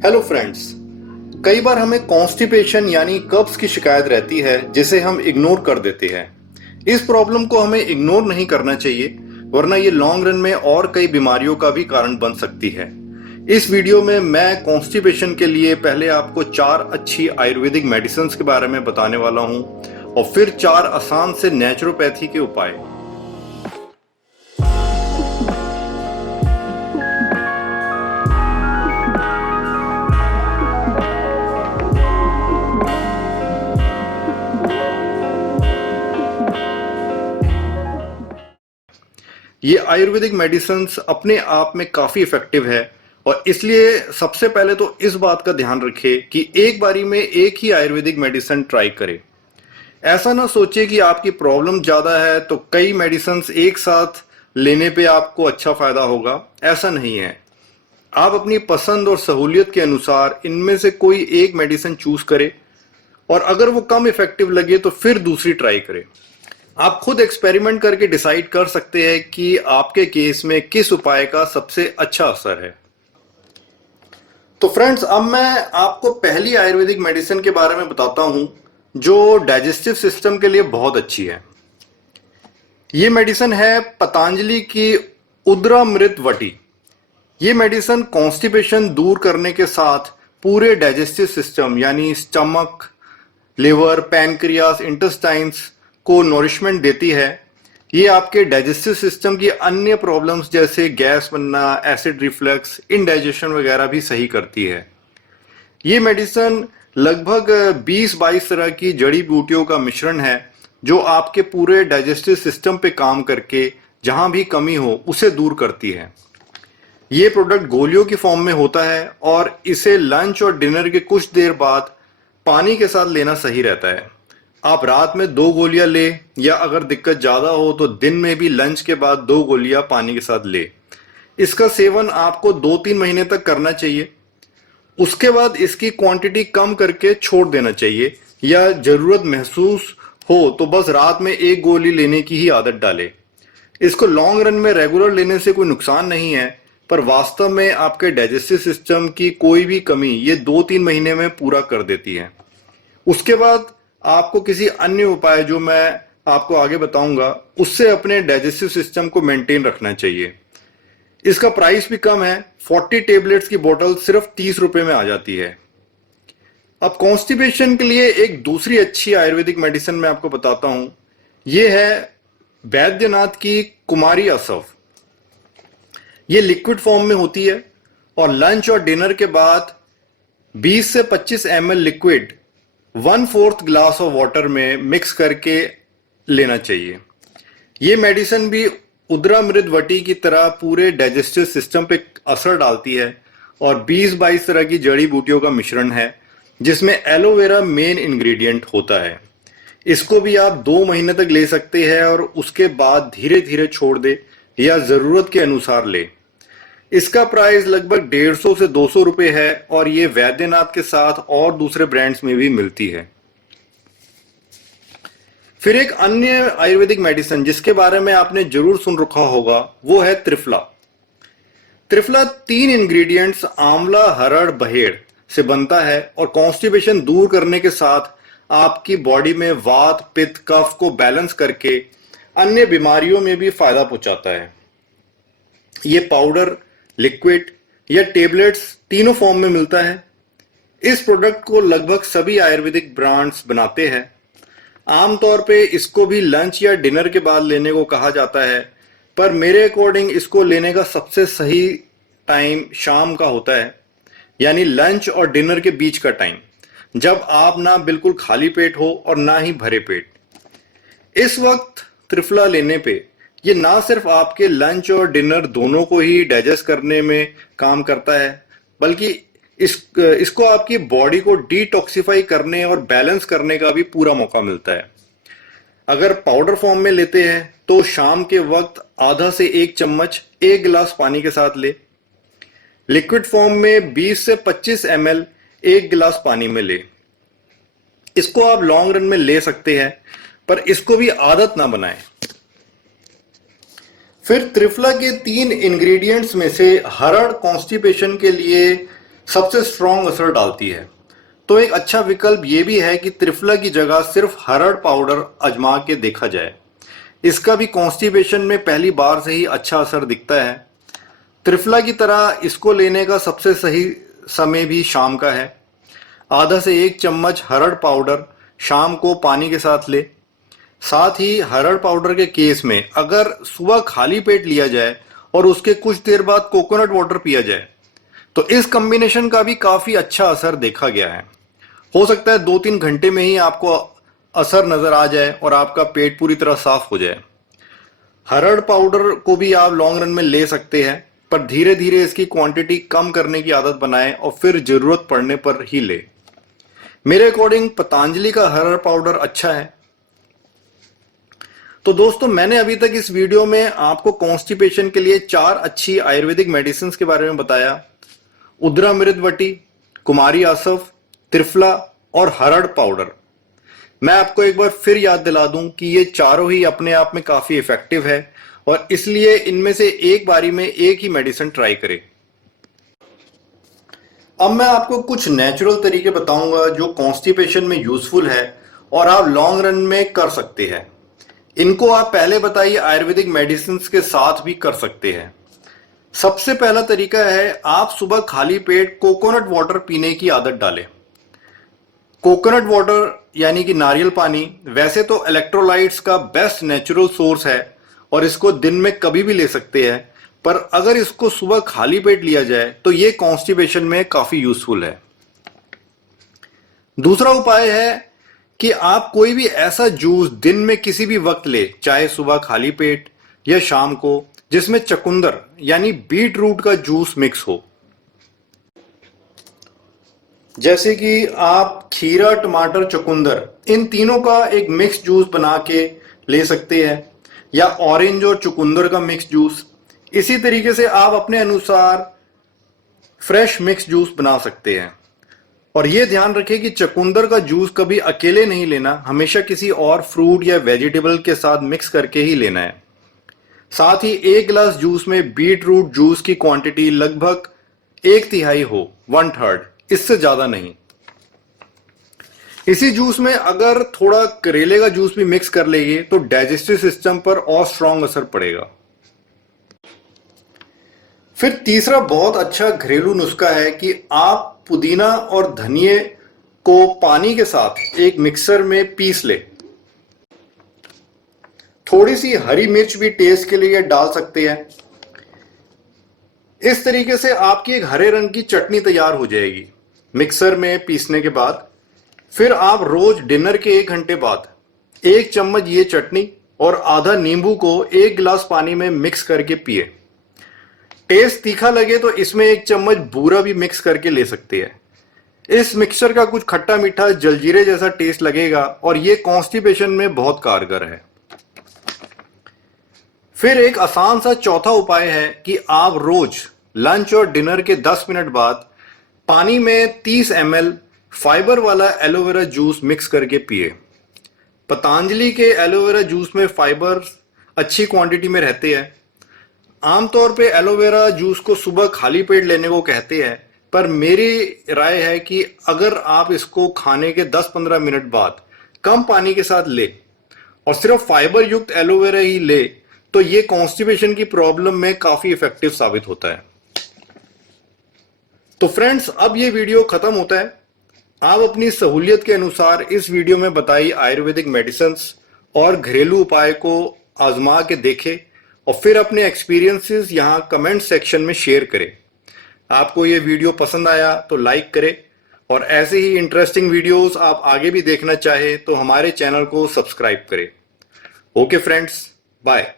Hello friends. कई बार हमें constipation यानी कब्ज की शिकायत रहती है जिसे हम इग्नोर कर देते हैं। इस प्रॉब्लम को हमें इग्नोर नहीं करना चाहिए, वरना ये लॉन्ग रन में और कई बीमारियों का भी कारण बन सकती है। इस वीडियो में मैं कॉन्स्टिपेशन के लिए पहले आपको 4 अच्छी आयुर्वेदिक मेडिसिन के बारे में बताने वाला हूँ और फिर 4 आसान से नेचुरोपैथी के उपाय। ये आयुर्वेदिक मेडिसिन अपने आप में काफी इफेक्टिव है और इसलिए सबसे पहले तो इस बात का ध्यान रखें कि एक बारी में एक ही आयुर्वेदिक मेडिसिन ट्राई करें। ऐसा ना सोचे कि आपकी प्रॉब्लम ज्यादा है तो कई मेडिसिन एक साथ लेने पे आपको अच्छा फायदा होगा। ऐसा नहीं है। आप अपनी पसंद और सहूलियत के अनुसार इनमें से कोई एक मेडिसिन चूज करें और अगर वो कम इफेक्टिव लगे तो फिर दूसरी ट्राई करें। आप खुद एक्सपेरिमेंट करके डिसाइड कर सकते हैं कि आपके केस में किस उपाय का सबसे अच्छा असर है। तो फ्रेंड्स, अब मैं आपको पहली आयुर्वेदिक मेडिसिन के बारे में बताता हूं जो डाइजेस्टिव सिस्टम के लिए बहुत अच्छी है। ये मेडिसिन है पतंजलि की उद्रामृत वटी। ये मेडिसिन कॉन्स्टिपेशन दूर करने के साथ पूरे डाइजेस्टिव सिस्टम यानी स्टमक, लिवर, पैनक्रियास, इंटेस्टाइन्स को नॉरिशमेंट देती है। ये आपके डाइजेस्टिव सिस्टम की अन्य प्रॉब्लम्स जैसे गैस बनना, एसिड रिफ्लक्स, इंडाइजेशन वगैरह भी सही करती है। ये मेडिसिन लगभग 20-22 तरह की जड़ी बूटियों का मिश्रण है जो आपके पूरे डाइजेस्टिव सिस्टम पे काम करके जहां भी कमी हो उसे दूर करती है। ये प्रोडक्ट गोलियों की फॉर्म में होता है और इसे लंच और डिनर के कुछ देर बाद पानी के साथ लेना सही रहता है। आप रात में 2 गोलियां ले या अगर दिक्कत ज्यादा हो तो दिन में भी लंच के बाद 2 गोलियां पानी के साथ ले। इसका सेवन आपको 2-3 महीने तक करना चाहिए। उसके बाद इसकी क्वांटिटी कम करके छोड़ देना चाहिए या जरूरत महसूस हो तो बस रात में 1 गोली लेने की ही आदत डाले। इसको लॉन्ग रन में रेगुलर लेने से कोई नुकसान नहीं है, पर वास्तव में आपके डाइजेस्टिव सिस्टम की कोई भी कमी ये 2-3 महीने में पूरा कर देती है। उसके बाद आपको किसी अन्य उपाय जो मैं आपको आगे बताऊंगा उससे अपने डाइजेस्टिव सिस्टम को मेंटेन रखना चाहिए। इसका प्राइस भी कम है। 40 टेबलेट्स की बोतल सिर्फ 30 रुपए में आ जाती है। अब कॉन्स्टिपेशन के लिए एक दूसरी अच्छी आयुर्वेदिक मेडिसिन मैं आपको बताता हूं। यह है बैद्यनाथ की कुमारी असव। ये लिक्विड फॉर्म में होती है और लंच और डिनर के बाद 20 से 25 ml liquid 1/4 glass of water में मिक्स करके लेना चाहिए। ये मेडिसिन भी उद्रामृत वटी की तरह पूरे डाइजेस्टिव सिस्टम पे असर डालती है और 20-22 तरह की जड़ी बूटियों का मिश्रण है जिसमें एलोवेरा मेन इंग्रेडिएंट होता है। इसको भी आप 2 महीने तक ले सकते हैं और उसके बाद धीरे धीरे छोड़ दे या जरूरत के अनुसार ले। इसका प्राइस लगभग 150 से 200 रुपए है और ये वैद्यनाथ के साथ और दूसरे ब्रांड्स में भी मिलती है। फिर एक अन्य आयुर्वेदिक मेडिसिन जिसके बारे में आपने जरूर सुन रखा होगा वो है त्रिफला। त्रिफला 3 इंग्रेडिएंट्स आंवला, हरड़, बहेड़ से बनता है और कॉन्स्टिपेशन दूर करने के साथ आपकी बॉडी में वात, पित्त, कफ को बैलेंस करके अन्य बीमारियों में भी फायदा पहुंचाता है। ये पाउडर, लिक्विड या टेबलेट्स तीनों फॉर्म में मिलता है। इस प्रोडक्ट को लगभग सभी आयुर्वेदिक ब्रांड्स बनाते हैं। आमतौर पे इसको भी लंच या डिनर के बाद लेने को कहा जाता है, पर मेरे अकॉर्डिंग इसको लेने का सबसे सही टाइम शाम का होता है, यानी लंच और डिनर के बीच का टाइम, जब आप ना बिल्कुल खाली पेट हो और ना ही भरे पेट। इस वक्त त्रिफला लेने पे ये ना सिर्फ आपके लंच और डिनर दोनों को ही डाइजेस्ट करने में काम करता है, बल्कि इसको आपकी बॉडी को डिटॉक्सिफाई करने और बैलेंस करने का भी पूरा मौका मिलता है। अगर पाउडर फॉर्म में लेते हैं तो शाम के वक्त आधा से 1 चम्मच 1 गिलास पानी के साथ ले। लिक्विड फॉर्म में 20 से 25 ml 1 गिलास पानी में ले। इसको आप लॉन्ग रन में ले सकते हैं, पर इसको भी आदत ना बनाएं। फिर त्रिफला के 3 इंग्रेडिएंट्स में से हरड़ कॉन्स्टिपेशन के लिए सबसे स्ट्रॉन्ग असर डालती है। तो एक अच्छा विकल्प ये भी है कि त्रिफला की जगह सिर्फ हरड़ पाउडर आजमा के देखा जाए। इसका भी कॉन्स्टिपेशन में पहली बार से ही अच्छा असर दिखता है। त्रिफला की तरह इसको लेने का सबसे सही समय भी शाम का है। आधा से 1 चम्मच हरड़ पाउडर शाम को पानी के साथ ले। साथ ही हरड़ पाउडर के केस में अगर सुबह खाली पेट लिया जाए और उसके कुछ देर बाद कोकोनट वाटर पिया जाए तो इस कॉम्बिनेशन का भी काफी अच्छा असर देखा गया है। हो सकता है 2-3 घंटे में ही आपको असर नजर आ जाए और आपका पेट पूरी तरह साफ हो जाए। हरड़ पाउडर को भी आप लॉन्ग रन में ले सकते हैं, पर धीरे धीरे इसकी क्वांटिटी कम करने की आदत बनाएं और फिर जरूरत पड़ने पर ही ले। मेरे अकॉर्डिंग पतंजलि का हरड़ पाउडर अच्छा है। तो दोस्तों, मैंने अभी तक इस वीडियो में आपको कॉन्स्टिपेशन के लिए 4 अच्छी आयुर्वेदिक मेडिसिन के बारे में बताया। उद्रामृतवटी, कुमारी आसफ, त्रिफला और हरड़ पाउडर। मैं आपको एक बार फिर याद दिला दूं कि ये चारों ही अपने आप में काफी इफेक्टिव है और इसलिए इनमें से एक बारी में एक ही मेडिसिन ट्राई करें। अब मैं आपको कुछ नेचुरल तरीके बताऊंगा जो कॉन्स्टिपेशन में यूजफुल है और आप लॉन्ग रन में कर सकते हैं। इनको आप पहले बताइए आयुर्वेदिक मेडिसिन के साथ भी कर सकते हैं। सबसे पहला तरीका है, आप सुबह खाली पेट कोकोनट वाटर पीने की आदत डालें। कोकोनट वाटर यानी कि नारियल पानी वैसे तो इलेक्ट्रोलाइट्स का बेस्ट नेचुरल सोर्स है और इसको दिन में कभी भी ले सकते हैं, पर अगर इसको सुबह खाली पेट लिया जाए तो ये कॉन्स्टिपेशन में काफी यूजफुल है। दूसरा उपाय है कि आप कोई भी ऐसा जूस दिन में किसी भी वक्त ले, चाहे सुबह खाली पेट या शाम को, जिसमें चुकंदर यानी बीट रूट का जूस मिक्स हो। जैसे कि आप खीरा, टमाटर, चुकंदर इन तीनों का एक मिक्स जूस बना के ले सकते हैं, या ऑरेंज और चुकंदर का मिक्स जूस। इसी तरीके से आप अपने अनुसार फ्रेश मिक्स जूस बना सकते हैं। और यह ध्यान रखें कि चुकंदर का जूस कभी अकेले नहीं लेना, हमेशा किसी और फ्रूट या वेजिटेबल के साथ मिक्स करके ही लेना है। साथ ही 1 गिलास जूस में बीट रूट जूस की क्वांटिटी लगभग 1/3 हो, 1/3, इससे ज्यादा नहीं। इसी जूस में अगर थोड़ा करेले का जूस भी मिक्स कर लेंगे तो डाइजेस्टिव सिस्टम पर और स्ट्रांग असर पड़ेगा। फिर तीसरा बहुत अच्छा घरेलू नुस्खा है कि आप पुदीना और धनिए को पानी के साथ एक मिक्सर में पीस ले। थोड़ी सी हरी मिर्च भी टेस्ट के लिए डाल सकते हैं। इस तरीके से आपकी एक हरे रंग की चटनी तैयार हो जाएगी मिक्सर में पीसने के बाद। फिर आप रोज डिनर के 1 घंटे बाद 1 चम्मच ये चटनी और आधा नींबू को 1 गिलास पानी में मिक्स करके पिए। टेस्ट तीखा लगे तो इसमें 1 चम्मच बूरा भी मिक्स करके ले सकते हैं। इस मिक्सचर का कुछ खट्टा मीठा जलजीरे जैसा टेस्ट लगेगा और ये कॉन्स्टिपेशन में बहुत कारगर है। फिर एक आसान सा चौथा उपाय है कि आप रोज लंच और डिनर के 10 मिनट बाद पानी में 30 ml फाइबर वाला एलोवेरा जूस मिक्स करके पिए। पतंजलि के एलोवेरा जूस में फाइबर अच्छी क्वांटिटी में रहते हैं। आमतौर पे एलोवेरा जूस को सुबह खाली पेट लेने को कहते हैं, पर मेरी राय है कि अगर आप इसको खाने के 10-15 मिनट बाद कम पानी के साथ ले और सिर्फ फाइबर युक्त एलोवेरा ही ले तो ये कॉन्स्टिपेशन की प्रॉब्लम में काफी इफेक्टिव साबित होता है। तो फ्रेंड्स, अब ये वीडियो खत्म होता है। आप अपनी सहूलियत के अनुसार इस वीडियो में बताई आयुर्वेदिक मेडिसिन्स और घरेलू उपाय को आजमा के देखें और फिर अपने एक्सपीरियंसेस यहाँ कमेंट सेक्शन में शेयर करें। आपको ये वीडियो पसंद आया तो लाइक करें और ऐसे ही इंटरेस्टिंग वीडियोस आप आगे भी देखना चाहे तो हमारे चैनल को सब्सक्राइब करें। Okay friends, bye.